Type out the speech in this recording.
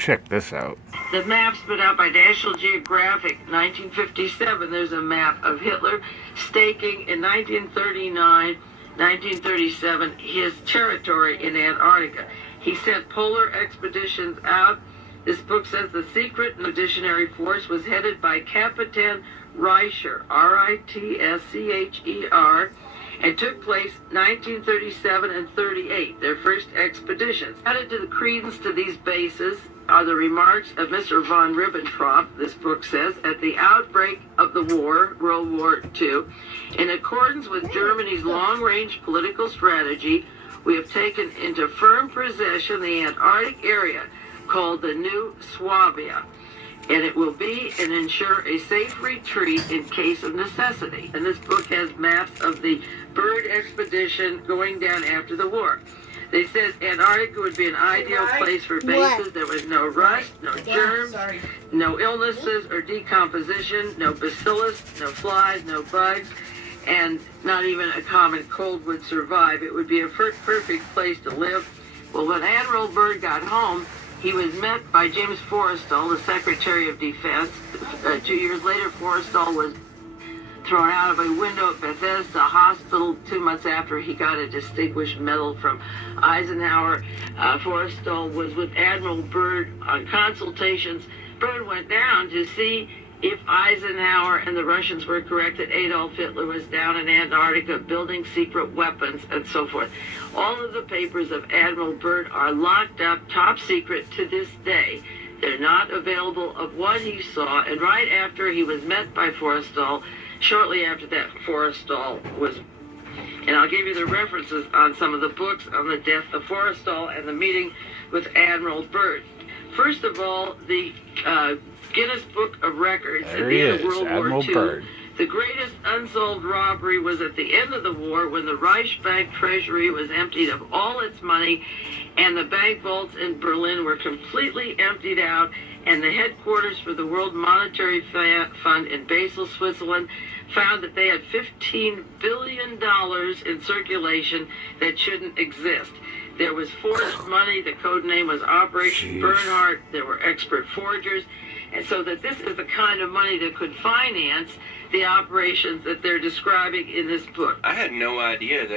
Check this out. The map's put out by National Geographic, 1957. There's a map of Hitler staking in 1939, 1937 his territory in Antarctica. He sent polar expeditions out. This book says the secret expeditionary force was headed by Captain Richer, R-I-T-S-C-H-E-R, and took place 1937 and 38, their first expeditions. Added to the credence to these bases are the remarks of Mr. von Ribbentrop, this book says, at the outbreak of the war, World War II, in accordance with Germany's long-range political strategy, we have taken into firm possession the Antarctic area called the New Swabia, and it will be and ensure a safe retreat in case of necessity. And this book has maps of the Byrd expedition going down after the war. They said Antarctica would be an ideal place for bases. There was no rust, no germs, no illnesses or decomposition, no bacillus, no flies, no bugs, and not even a common cold would survive. It would be a perfect place to live. Well, when Admiral Byrd got home, he was met by James Forrestal, the Secretary of Defense. 2 years later, Forrestal was thrown out of a window at Bethesda Hospital 2 months after he got a Distinguished Medal from Eisenhower. Forrestal was with Admiral Byrd on consultations. Byrd went down to see if Eisenhower and the Russians were correct that Adolf Hitler was down in Antarctica building secret weapons and so forth. All of the papers of Admiral Byrd are locked up top secret to this day. They're not available of what he saw, and right after he was met by Forrestal, shortly after that, Forrestal was, and I'll give you the references on some of the books on the death of Forrestal and the meeting with Admiral Byrd. First of all, the Guinness Book of Records at the end of World War II. Byrd. The greatest unsolved robbery was at the end of the war when the Reichsbank treasury was emptied of all its money and the bank vaults in Berlin were completely emptied out, and the headquarters for the World Monetary Fund in Basel, Switzerland, found that they had $15 billion in circulation that shouldn't exist. There was forged money. The code name was Operation Bernhardt. There were expert forgers. And so that this is the kind of money that could finance the operations that they're describing in this book. I had no idea that